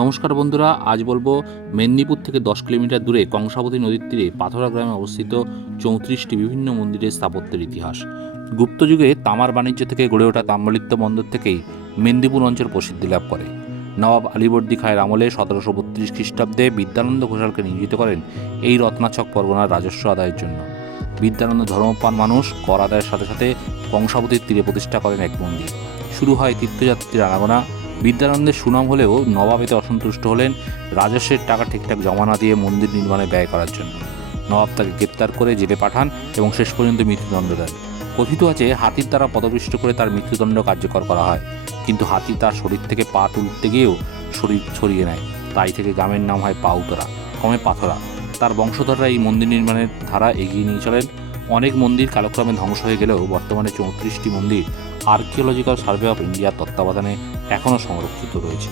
নমস্কার বন্ধুরা, আজ বলবো মেদিনীপুর থেকে 10 কিলোমিটার দূরে কংসাবতী নদীর তীরে পাথরা গ্রামে অবস্থিত 34টি বিভিন্ন মন্দিরের স্থাপত্যের ইতিহাস। গুপ্ত যুগে তামার বাণিজ্য থেকে গড়ে ওঠা তাম্রলিপ্ত বন্দর থেকেই মেদিনীপুর অঞ্চল প্রসিদ্ধি লাভ করে। নবাব আলীবর্দী খাঁয়ের আমলে 1732 খ্রিস্টাব্দে বিদ্যানন্দ ঘোষালকে নিয়োজিত করেন এই রত্নাচক পরগনার রাজস্ব আদায়ের জন্য। বিদ্যানন্দ ধর্মপ্রাণ মানুষ কর আদায়ের সাথে সাথে কংসাবতীর তীরে প্রতিষ্ঠা করেন এক মন্দির। শুরু হয় তীর্থযাত্রীর আনাগোনা। বিদ্যানন্দের সুনাম হলেও নবাব এতে অসন্তুষ্ট হলেন রাজস্বের টাকা ঠিকঠাক জমা না দিয়ে মন্দির নির্মাণে ব্যয় করার জন্য। নবাব তাকে গ্রেপ্তার করে জেলে পাঠান এবং শেষ পর্যন্ত মৃত্যুদণ্ড দেন। কথিত আছে হাতির দ্বারা পদপিষ্ট করে তার মৃত্যুদণ্ড কার্যকর করা হয়, কিন্তু হাতি তার শরীর থেকে পা তুলতে গিয়েও শরীর ছড়িয়ে নেয়। তাই থেকে গ্রামের নাম হয় পাউতরা, ক্রমে পাথরা। তার বংশধররা এই মন্দির নির্মাণের ধারা এগিয়ে নিয়ে চলেন। অনেক মন্দির কালক্রমে ধ্বংস হয়ে গেলেও বর্তমানে 34টি মন্দির আর্কিওলজিক্যাল সার্ভে অফ ইন্ডিয়ার তত্ত্বাবধানে এখনও সংরক্ষিত রয়েছে।